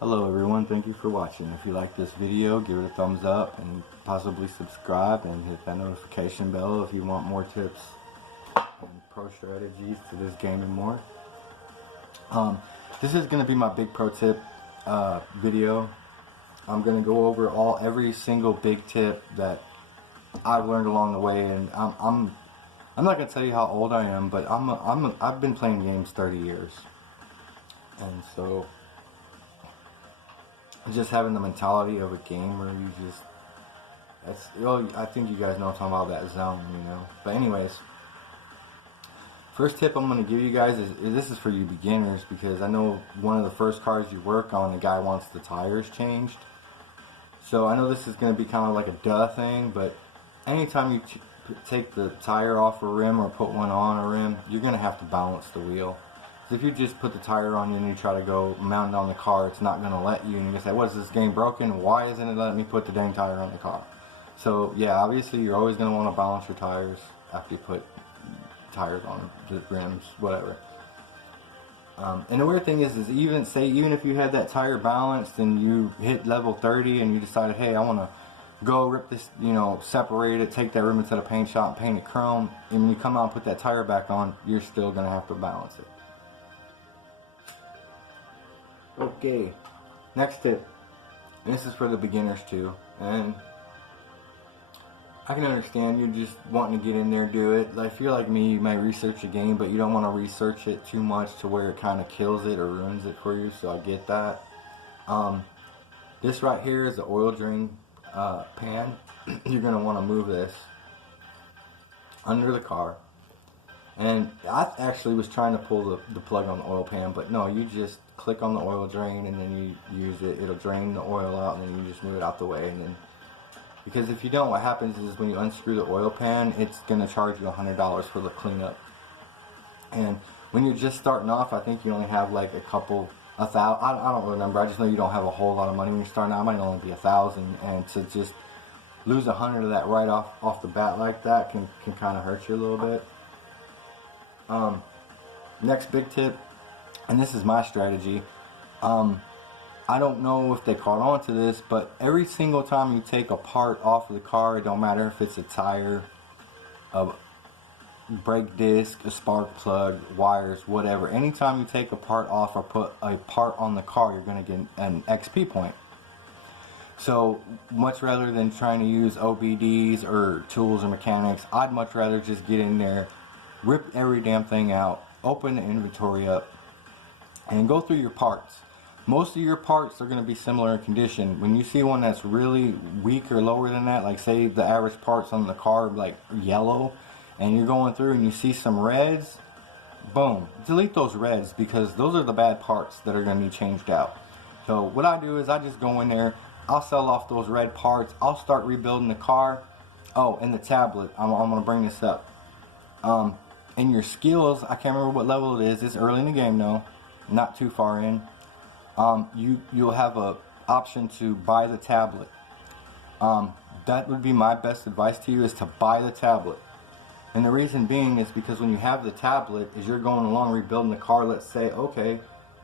Hello everyone, thank you for watching. If you like this video, give it a thumbs up and possibly subscribe and hit that notification bell if you want more tips and pro strategies to this game and more. This is going to be my big pro tip video. I'm going to go over every single big tip that I've learned along the way, and I'm not going to tell you how old I am, but I've been playing games 30 years, and so just having the mentality of a gamer, I think you guys know what I'm talking about, that zone, you know. But anyways, first tip I'm going to give you guys is this is for you beginners, because I know one of the first cars you work on, the guy wants the tires changed. So I know this is going to be kind of like a duh thing, but anytime you take the tire off a rim or put one on a rim, you're going to have to balance the wheel. So if you just put the tire on you and you try to go mount it on the car, it's not going to let you. And you're going to say, what, is this game broken? Why isn't it letting me put the dang tire on the car? So yeah, obviously you're always going to want to balance your tires after you put tires on the rims, whatever. And the weird thing is even if you had that tire balanced and you hit level 30 and you decided, hey, I want to go rip this, separate it, take that rim into the paint shop, paint it chrome, and when you come out and put that tire back on, you're still going to have to balance it. Okay, next tip, and this is for the beginners too, and I can understand you're just wanting to get in there and do it. If you're like me, you might research a game, but you don't want to research it too much to where it kind of kills it or ruins it for you, so I get that. This right here is the oil drain pan. You're going to want to move this under the car. And I actually was trying to pull the plug on the oil pan, but no, you just click on the oil drain and then you use it. It'll drain the oil out, and then you just move it out the way. And then, because if you don't, what happens is when you unscrew the oil pan, it's going to charge you $100 for the cleanup. And when you're just starting off, I think you only have like I don't remember. I just know you don't have a whole lot of money when you're starting out. It might only be $1,000, and to just lose $100 of that right off the bat like that can kind of hurt you a little bit. Next big tip, and this is my strategy. I don't know if they caught on to this, but every single time you take a part off of the car, it don't matter if it's a tire, a brake disc, a spark plug, wires, whatever. Anytime you take a part off or put a part on the car, you're going to get an XP point. So much rather than trying to use OBDs or tools or mechanics, I'd much rather just get in there, rip every damn thing out, open the inventory up, and go through your parts. Most of your parts are going to be similar in condition. When you see one that's really weak or lower than that, like say the average parts on the car like yellow, and you're going through and you see some reds, boom, delete those reds, because those are the bad parts that are going to be changed out. So what I do is I just go in there, I'll sell off those red parts, I'll start rebuilding the car. Oh, and the tablet, I'm going to bring this up. In your skills, I can't remember what level it is. It's early in the game though, not too far in. You'll have a option to buy the tablet. That would be my best advice to you, is to buy the tablet. And the reason being is because when you have the tablet, as you're going along rebuilding the car, let's say, okay,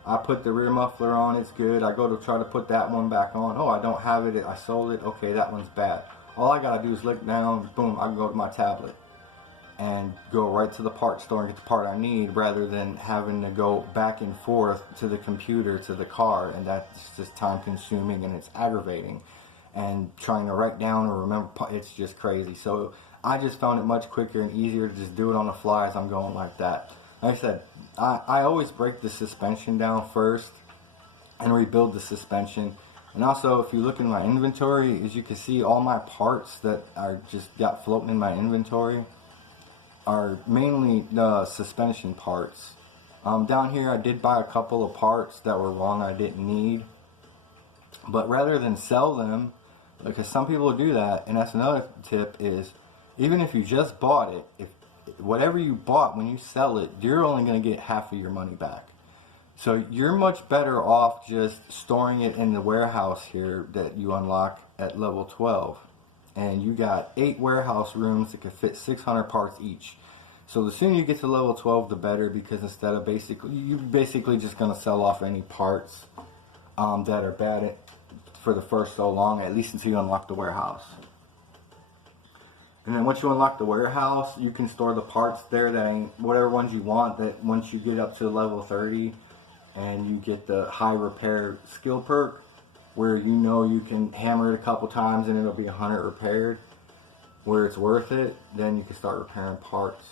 I put the rear muffler on, it's good. I go to try to put that one back on. Oh, I don't have it. I sold it. Okay, that one's bad. All I gotta do is look down, boom, I can go to my tablet and go right to the part store and get the part I need, rather than having to go back and forth to the computer, to the car, and that's just time consuming and it's aggravating. And trying to write down or remember, it's just crazy. So I just found it much quicker and easier to just do it on the fly as I'm going like that. Like I said, I always break the suspension down first and rebuild the suspension. And also, if you look in my inventory, as you can see, all my parts that are just got floating in my inventory are mainly the suspension parts. Down here I did buy a couple of parts that were wrong, I didn't need. But rather than sell them, because some people do that, and that's another tip, is even if you just bought it, if whatever you bought, when you sell it, you're only going to get half of your money back. So you're much better off just storing it in the warehouse here that you unlock at level 12. And you got 8 warehouse rooms that could fit 600 parts each. So the sooner you get to level 12, the better, because instead of you're basically just going to sell off any parts that are bad for the first so long, at least until you unlock the warehouse. And then once you unlock the warehouse, you can store the parts there that ain't whatever ones you want. That once you get up to level 30 and you get the high repair skill perk, where you know you can hammer it a couple times and it'll be 100 repaired, where it's worth it, then you can start repairing parts.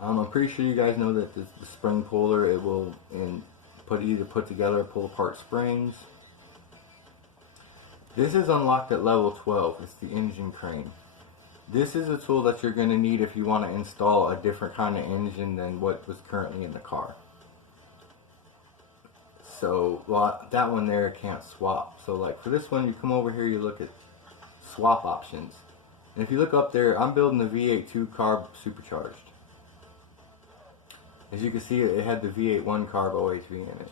I'm pretty sure you guys know that the spring puller, it will either put together or pull apart springs. This is unlocked at level 12. It's the engine crane. This is a tool that you're going to need if you want to install a different kind of engine than what was currently in the car. So, well, that one there can't swap. So like for this one, you come over here, you look at swap options. And if you look up there, I'm building the V8 2-carb supercharged. As you can see, it had the V8 1-carb OHV in it.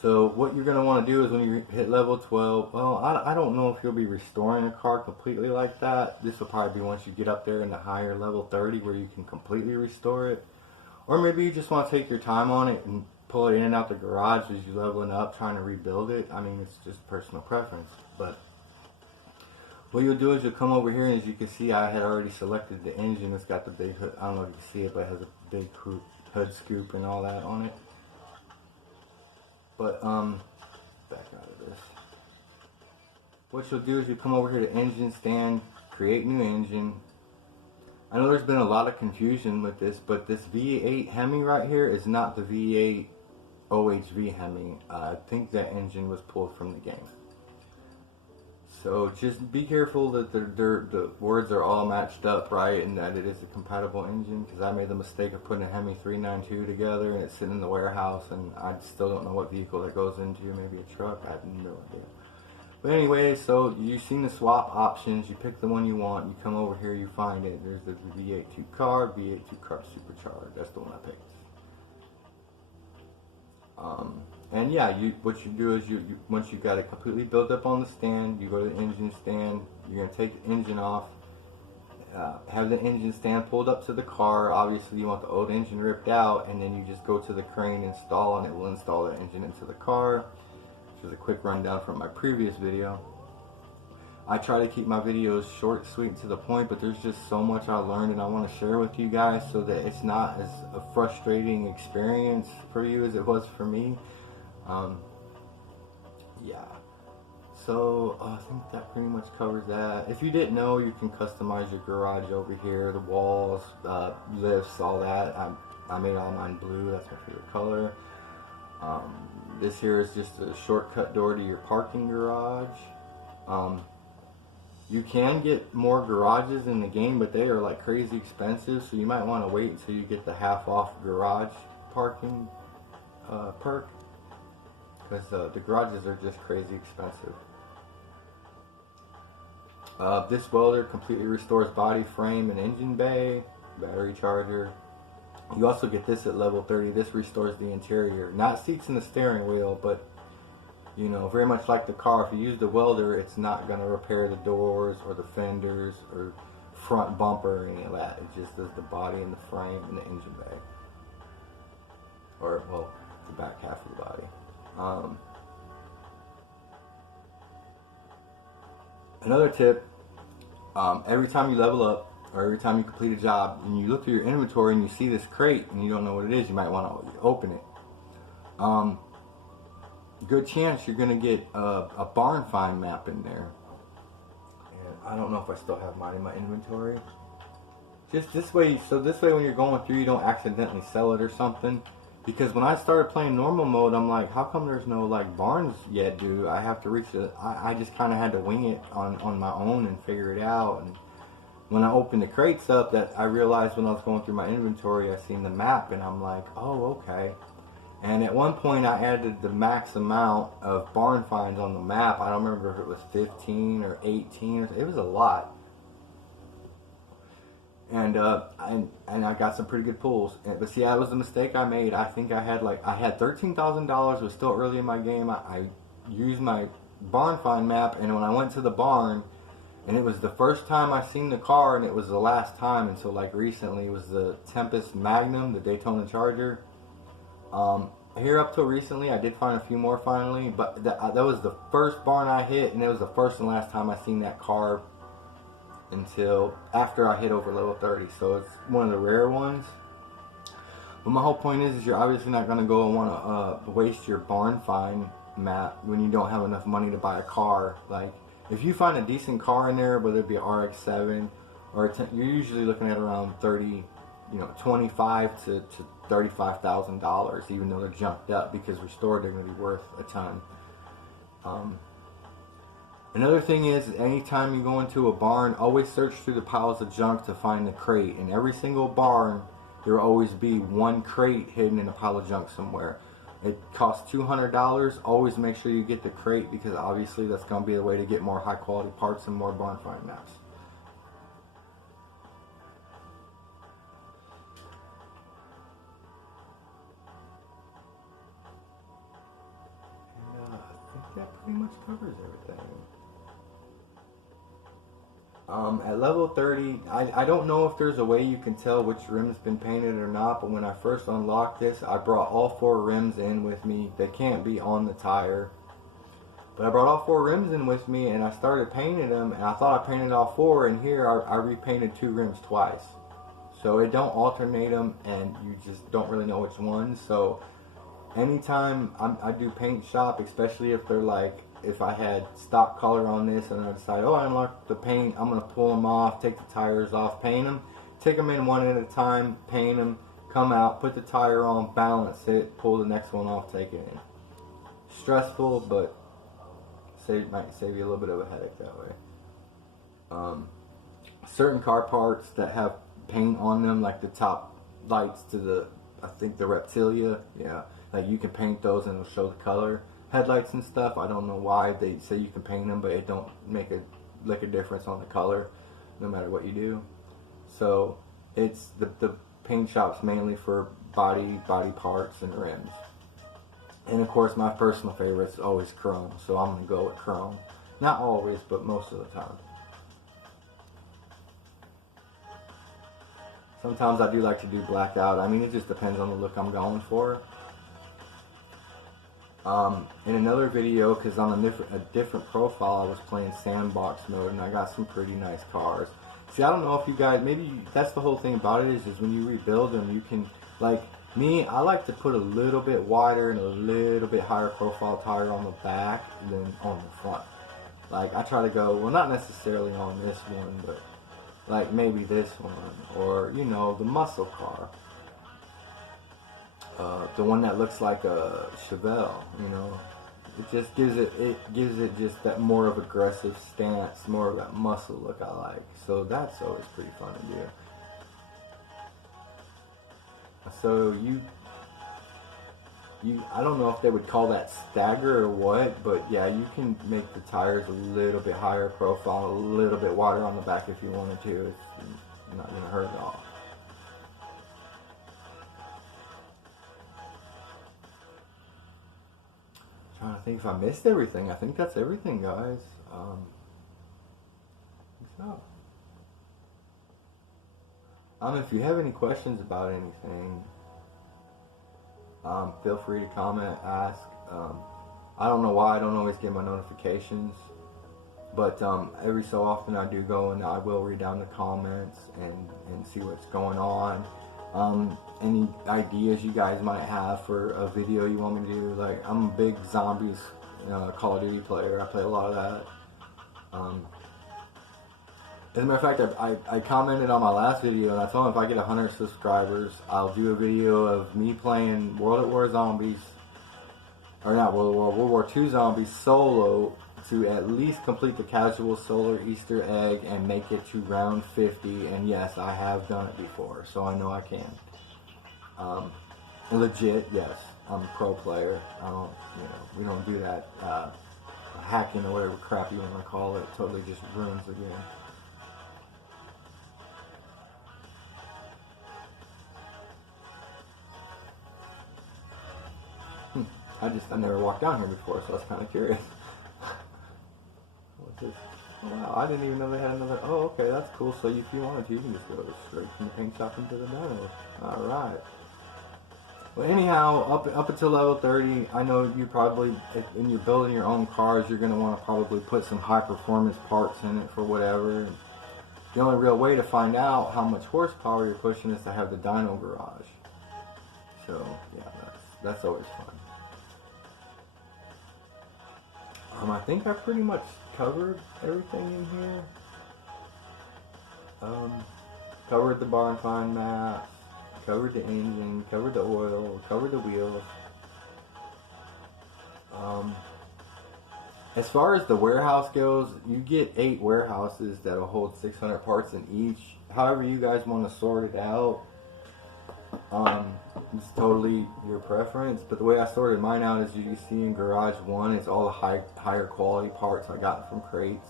So what you're going to want to do is when you hit level 12, well, I don't know if you'll be restoring a car completely like that. This will probably be once you get up there in the higher level 30 where you can completely restore it. Or maybe you just want to take your time on it and pull it in and out the garage as you're leveling up, trying to rebuild it. I mean, it's just personal preference. But what you'll do is you'll come over here, and as you can see, I had already selected the engine. It's got the big hood. I don't know if you can see it, but it has a big hood scoop and all that on it. But back out of this. What you'll do is you come over here to engine stand, create new engine. I know there's been a lot of confusion with this, but this V8 Hemi right here is not the V8 OHV Hemi. I think that engine was pulled from the game. So just be careful that the words are all matched up right and that it is a compatible engine, because I made the mistake of putting a Hemi 392 together and it's sitting in the warehouse and I still don't know what vehicle that goes into, maybe a truck, I have no idea. But anyway, so you've seen the swap options, you pick the one you want, you come over here, you find it, there's the V8 2-carb, V8 2-carb supercharged, that's the one I picked. And yeah, what you do is once you've got it completely built up on the stand, you go to the engine stand, you're going to take the engine off, have the engine stand pulled up to the car. Obviously you want the old engine ripped out, and then you just go to the crane install and it will install the engine into the car. This is a quick rundown from my previous video. I try to keep my videos short, sweet, and to the point, but there's just so much I learned and I want to share with you guys so that it's not as a frustrating experience for you as it was for me. Yeah, so I think that pretty much covers that. If you didn't know, you can customize your garage over here, the walls, lifts, all that. I made all mine blue, that's my favorite color. This here is just a shortcut door to your parking garage. You can get more garages in the game, but they are like crazy expensive, so you might want to wait until you get the half off garage parking perk, because the garages are just crazy expensive. This welder completely restores body, frame, and engine bay, battery charger. You also get this at level 30. This restores the interior, not seats and the steering wheel, but you know, very much like the car, if you use the welder, it's not going to repair the doors or the fenders or front bumper or any of that. It just does the body and the frame and the engine bay, or well, the back half of the body. Another tip, every time you level up or every time you complete a job and you look through your inventory and you see this crate and you don't know what it is, you might want to open it. Good chance you're going to get a barn find map in there. And I don't know if I still have mine in my inventory. Just this way, so this way when you're going through, you don't accidentally sell it or something. Because when I started playing normal mode, I'm like, how come there's no like barns yet, dude? I have to reach it. I just kind of had to wing it on my own and figure it out. And when I opened the crates up, that I realized when I was going through my inventory, I seen the map and I'm like, oh, okay. And at one point I added the max amount of barn finds on the map. I don't remember if it was 15 or 18. It was a lot. And I got some pretty good pulls. But see, that was the mistake I made. I think I had $13,000. It was still early in my game. I used my barn find map, and when I went to the barn, and it was the first time I seen the car, and it was the last time until like recently. It was the Tempest Magnum, the Daytona Charger. here up till recently, I did find a few more finally, but that was the first barn I hit, and it was the first and last time I seen that car until after I hit over level 30. So it's one of the rare ones. But my whole point is you're obviously not going to go and want to waste your barn find map when you don't have enough money to buy a car. Like, if you find a decent car in there, whether it be an RX-7 or a 10, you're usually looking at around 30, $25 to $35,000, even though they're junked up, because restored they're going to be worth a ton. Another thing is, anytime you go into a barn, always search through the piles of junk to find the crate. In every single barn, there will always be one crate hidden in a pile of junk somewhere. It costs $200. Always make sure you get the crate, because obviously that's going to be a way to get more high quality parts and more barn find maps. And I think that pretty much covers everything. At level 30, I don't know if there's a way you can tell which rim's been painted or not, but when I first unlocked this, I brought all 4 rims in with me. They can't be on the tire. But I brought all 4 rims in with me, and I started painting them, and I thought I painted all 4, and here I repainted 2 rims twice. So it don't alternate them, and you just don't really know which one. So anytime I do paint shop, especially if they're like, if I had stock color on this and I decide, oh, I unlocked the paint, I'm going to pull them off, take the tires off, paint them, take them in one at a time, paint them, come out, put the tire on, balance it, pull the next one off, take it in. Stressful, but might save you a little bit of a headache that way. Certain car parts that have paint on them, like the top lights to the, I think the Reptilia, yeah, like you can paint those and it'll show the color. Headlights and stuff, I don't know why they say you can paint them, but it don't make a lick of difference on the color, no matter what you do. So it's the paint shop's mainly for body parts and rims. And of course, my personal favorite is always chrome, so I'm gonna go with chrome. Not always, but most of the time. Sometimes I do like to do blackout. I mean, it just depends on the look I'm going for. In another video, because on a different profile, I was playing sandbox mode, and I got some pretty nice cars. See, I don't know if you guys, that's the whole thing about it, is when you rebuild them, you can, like me, I like to put a little bit wider and a little bit higher profile tire on the back than on the front. Like, I try to go, well, not necessarily on this one, but like maybe this one, or, the muscle car. The one that looks like a Chevelle, it just gives it just that more of aggressive stance, more of that muscle look I like. So that's always pretty fun to do. So I don't know if they would call that stagger or what, but yeah, you can make the tires a little bit higher profile, a little bit wider on the back if you wanted to. It's not going to hurt at all. Trying to think if I missed everything. I think that's everything, guys. So, if you have any questions about anything, feel free to comment, ask. I don't know why I don't always get my notifications, but every so often I do go and I will read down the comments and see what's going on. Any ideas you guys might have for a video you want me to do. Like, I'm a big zombies Call of Duty player. I play a lot of that. As a matter of fact, I commented on my last video and I told them if I get 100 subscribers, I'll do a video of me playing World at War Zombies, or not World War II Zombies solo, to at least complete the casual solar Easter egg and make it to round 50. And yes, I have done it before, so I know I can. Legit, yes, I'm a pro player. I don't, we don't do that hacking or whatever crap you want to call it. Totally just ruins the game. I never walked down here before, so I was kind of curious. What's this? Oh wow, I didn't even know they had another. Oh, okay, that's cool. So if you wanted to, you can just go straight from the paint shop into the dyno. Alright. Well, anyhow, up until level 30, I know you probably, when you're building your own cars, you're going to want to probably put some high performance parts in it for whatever. And the only real way to find out how much horsepower you're pushing is to have the dyno garage. So yeah, that's always fun. I think I pretty much covered everything in here. Covered the barn find maps, covered the engine, covered the oil, covered the wheels. As far as the warehouse goes, you get 8 warehouses that'll hold 600 parts in each. However you guys want to sort it out, it's totally your preference. But the way I sorted mine out is, you see in Garage 1, it's all the higher quality parts I got from crates.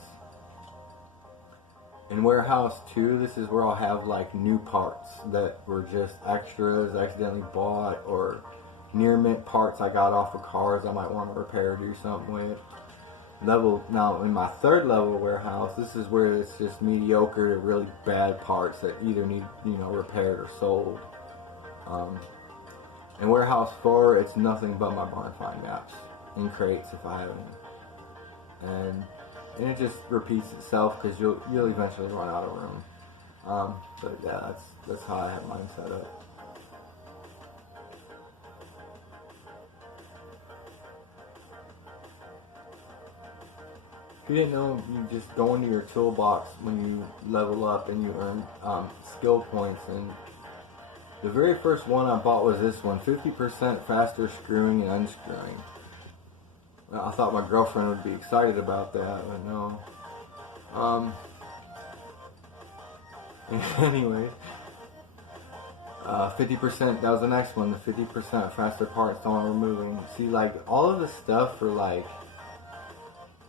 In Warehouse 2, this is where I'll have like new parts that were just extras, accidentally bought, or near mint parts I got off of cars I might want to repair or do something with. Now in my 3rd level warehouse, this is where it's just mediocre, really bad parts that either need, repaired or sold. In Warehouse 4, it's nothing but my barn find maps in crates if I have them, and it just repeats itself because you'll eventually run out of room. But yeah, that's how I have mine set up. If you didn't know, you just go into your toolbox when you level up and you earn skill points. And the very first one I bought was this one, 50% faster screwing and unscrewing. I thought my girlfriend would be excited about that, but no. Anyway, 50%, that was the next one, the 50% faster parts on removing. See, like, all of the stuff for, like,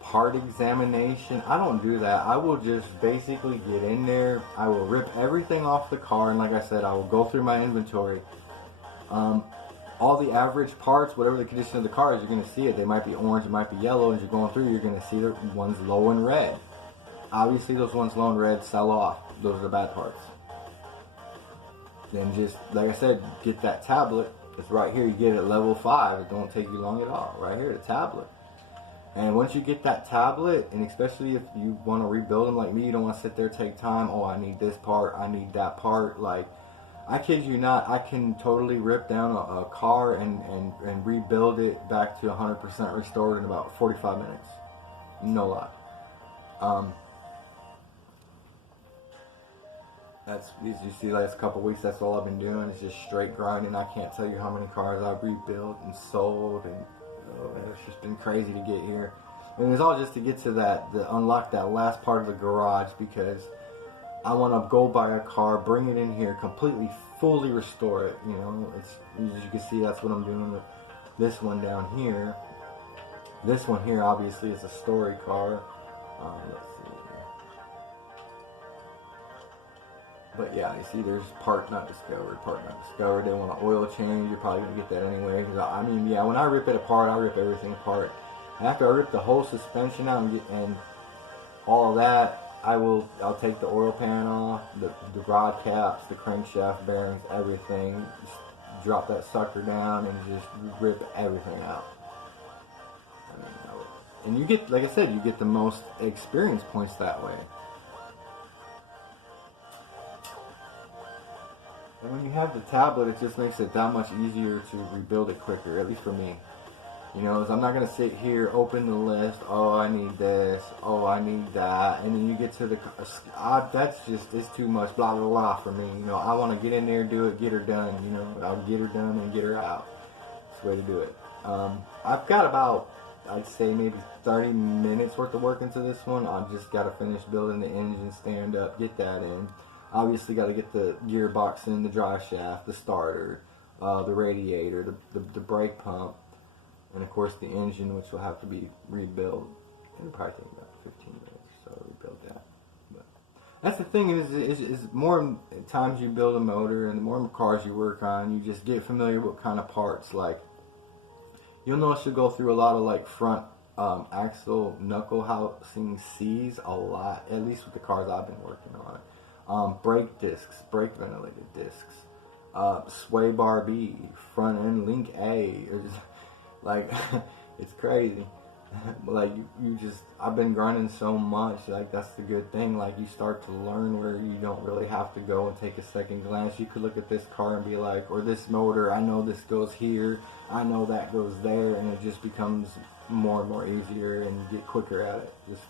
part examination, I don't do that. I will just basically get in there, I will rip everything off the car, and like I said, I will go through my inventory. All the average parts, whatever the condition of the car is, you're going to see it. They might be orange, it might be yellow. As you're going through, you're going to see the ones low in red. Obviously, those ones low in red sell off. Those are the bad parts. Then just, like I said, get that tablet. It's right here. You get it at level 5. It don't take you long at all. Right here, the tablet. And once you get that tablet, and especially if you want to rebuild them like me, you don't want to sit there, take time. Oh, I need this part. I need that part. Like, I kid you not, I can totally rip down a car and rebuild it back to 100% restored in about 45 minutes. No lie. As you see, last couple weeks, that's all I've been doing is just straight grinding. I can't tell you how many cars I've rebuilt and sold, and it's just been crazy to get here. And it's all just to get to unlock that last part of the garage, because I want to go buy a car, bring it in here, completely, fully restore it. It's, as you can see, that's what I'm doing with this one down here. This one here, obviously, is a story car. Let's see. But yeah, you see, there's part not discovered. They want an oil change. You're probably gonna get that anyway. I mean, yeah, when I rip it apart, I rip everything apart. After I rip the whole suspension out and all of that, I'll take the oil pan off, the rod caps, the crankshaft bearings, everything. Just drop that sucker down and just rip everything out. And you get, like I said, you get the most experience points that way. And when you have the tablet, it just makes it that much easier to rebuild it quicker, at least for me. I'm not going to sit here, open the list, oh, I need this, oh, I need that, and then you get to that's just, it's too much, blah, blah, blah for me. I want to get in there, do it, get her done, I'll get her done and get her out. That's the way to do it. I've got about, I'd say maybe 30 minutes worth of work into this one. I've just got to finish building the engine stand up, get that in. Obviously got to get the gearbox in, the drive shaft, the starter, the radiator, the brake pump, and of course the engine, which will have to be rebuilt. It'll probably take about 15 minutes or so to rebuild that. But that's the thing, is more times you build a motor and the more cars you work on, you just get familiar with what kind of parts. Like, you'll notice you'll go through a lot of like front axle knuckle housing C's a lot, at least with the cars I've been working on. Brake discs, brake ventilated discs. sway bar B, front end link A. It's like it's crazy. Like you just, I've been grinding so much. Like that's the good thing. Like you start to learn where you don't really have to go and take a second glance. You could look at this car and be like, or this motor, I know this goes here, I know that goes there, and it just becomes more and more easier and get quicker at it. Just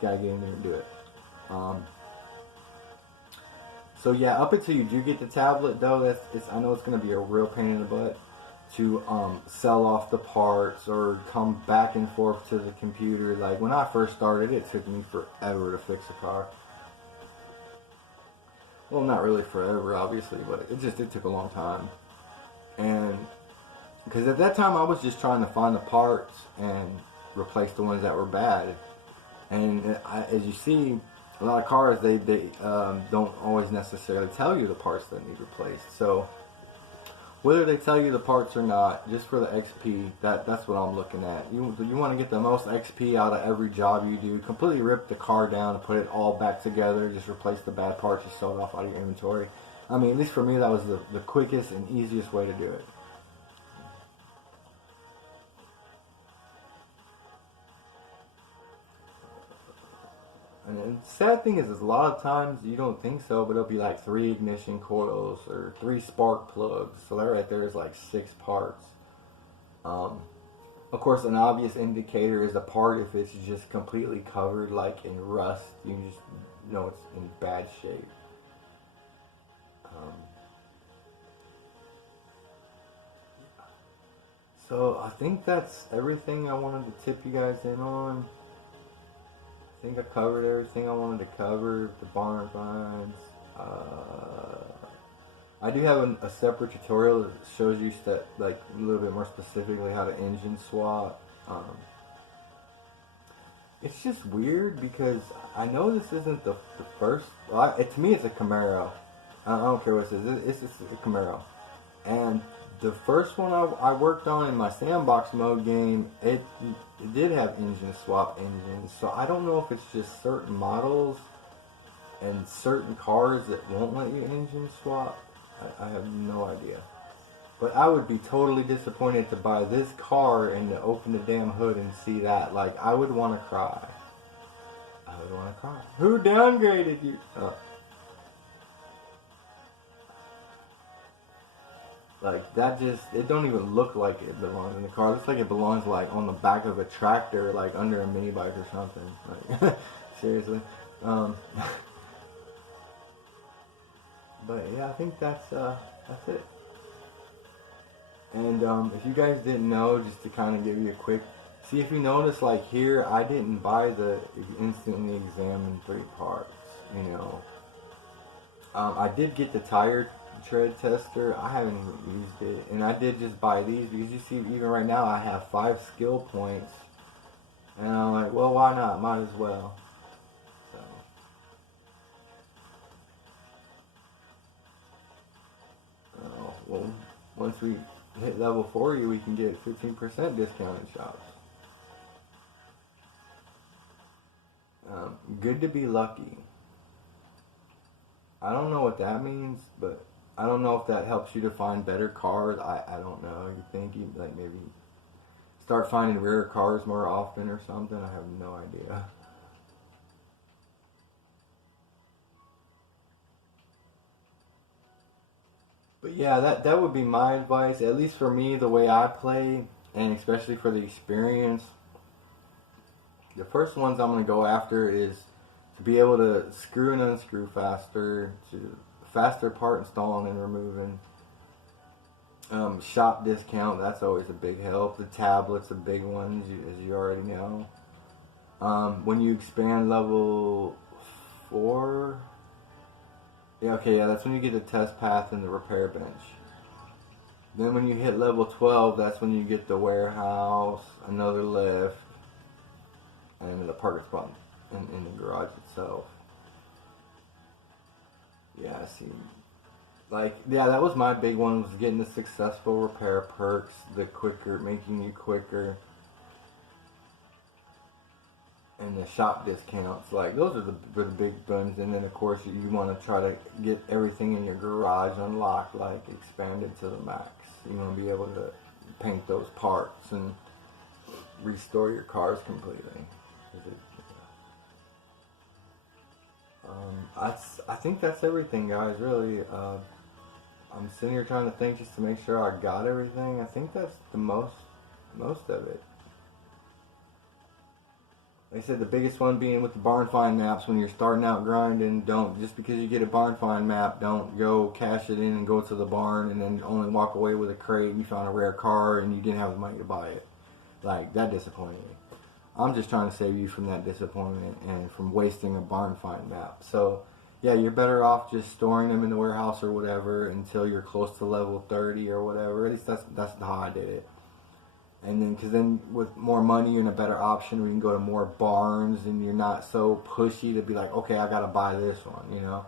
gotta get in there and do it. So yeah, up until you do get the tablet though, I know it's gonna be a real pain in the butt to sell off the parts or come back and forth to the computer. Like when I first started, it took me forever to fix a car. Well, not really forever, obviously, but it took a long time. And because at that time I was just trying to find the parts and replace the ones that were bad. And as you see, a lot of cars they don't always necessarily tell you the parts that need replaced. So whether they tell you the parts or not, just for the XP, that's what I'm looking at. You want to get the most XP out of every job you do. Completely rip the car down and put it all back together. Just replace the bad parts you sold off out of your inventory. I mean, at least for me, that was the quickest and easiest way to do it. And the sad thing is a lot of times you don't think so, but it'll be like 3 ignition coils or 3 spark plugs. So that right there is like 6 parts. Of course, an obvious indicator is a part if it's just completely covered, like in rust. You just know it's in bad shape. So I think that's everything I wanted to tip you guys in on. I think I covered everything I wanted to cover. The barn finds. I do have a separate tutorial that shows you like a little bit more specifically how to engine swap. It's just weird because I know this isn't the first. Well, to me, it's a Camaro. I don't care what it is. It's just a Camaro. And the first one I worked on in my sandbox mode game, it did have engine swap engines. So I don't know if it's just certain models and certain cars that won't let you engine swap. I have no idea. But I would be totally disappointed to buy this car and to open the damn hood and see that. Like, I would want to cry. I would want to cry. Who downgraded you? Like, that just, it don't even look like it belongs in the car. It looks like it belongs, like, on the back of a tractor, like, under a mini bike or something. Like, seriously. But, yeah, I think that's it. And, if you guys didn't know, just to kind of give you a quick, see if you notice, like, here, I didn't buy the instantly examine 3 parts, you know. I did get the tire tread tester. I haven't even used it, and I did just buy these because you see, even right now I have 5 skill points, and I'm like, well, why not? Might as well. So, well, once we hit level 40, we can get 15% discount in shops. Good to be lucky. I don't know what that means, but I don't know if that helps you to find better cars. I don't know. You think you like maybe start finding rare cars more often or something? I have no idea. But yeah, that would be my advice. At least for me, the way I play, and especially for the experience. The first ones I'm going to go after is to be able to screw and unscrew faster, to faster part installing and removing. Shop discount, that's always a big help. The tablet's a big one, as you already know. When you expand level 4, that's when you get the test path and the repair bench. Then when you hit level 12, that's when you get the warehouse, another lift, and the parking spot in the garage itself. Yeah, see. That was my big one, was getting the successful repair perks, the quicker, making you quicker. and the shop discounts. Like those are the big ones. And then of course you want to try to get everything in your garage unlocked, like expanded to the max. You want to be able to paint those parts and restore your cars completely. I think that's everything, guys. Really, I'm sitting here trying to think just to make sure I got everything. I think that's the most of it. Like I said, the biggest one being with the barn find maps. When you're starting out grinding, don't, just because you get a barn find map, don't go cash it in and go to the barn and then only walk away with a crate and you found a rare car and you didn't have the money to buy it. Like, that disappointed me. I'm just trying to save you from that disappointment and from wasting a barn find map. So yeah, you're better off just storing them in the warehouse or whatever until you're close to level 30 or whatever. At least that's how I did it. And then, because then with more money, you're in a better option where you can go to more barns and you're not so pushy to be like, okay, I gotta buy this one, you know.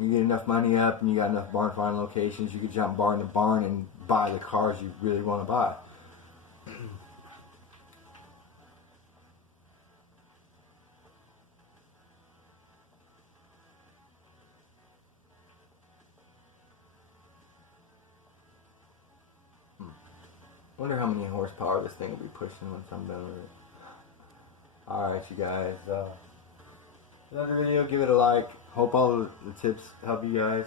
You get enough money up and you got enough barn find locations, you could jump barn to barn and buy the cars you really want to buy. Wonder how many horsepower this thing will be pushing once I'm done with it. Alright, you guys. Another video, give it a like. Hope all the tips help you guys.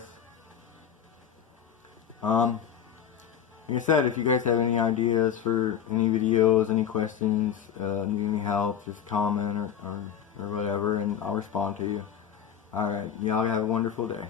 Like I said, if you guys have any ideas for any videos, any questions, need any help, just comment or whatever, and I'll respond to you. Alright, y'all have a wonderful day.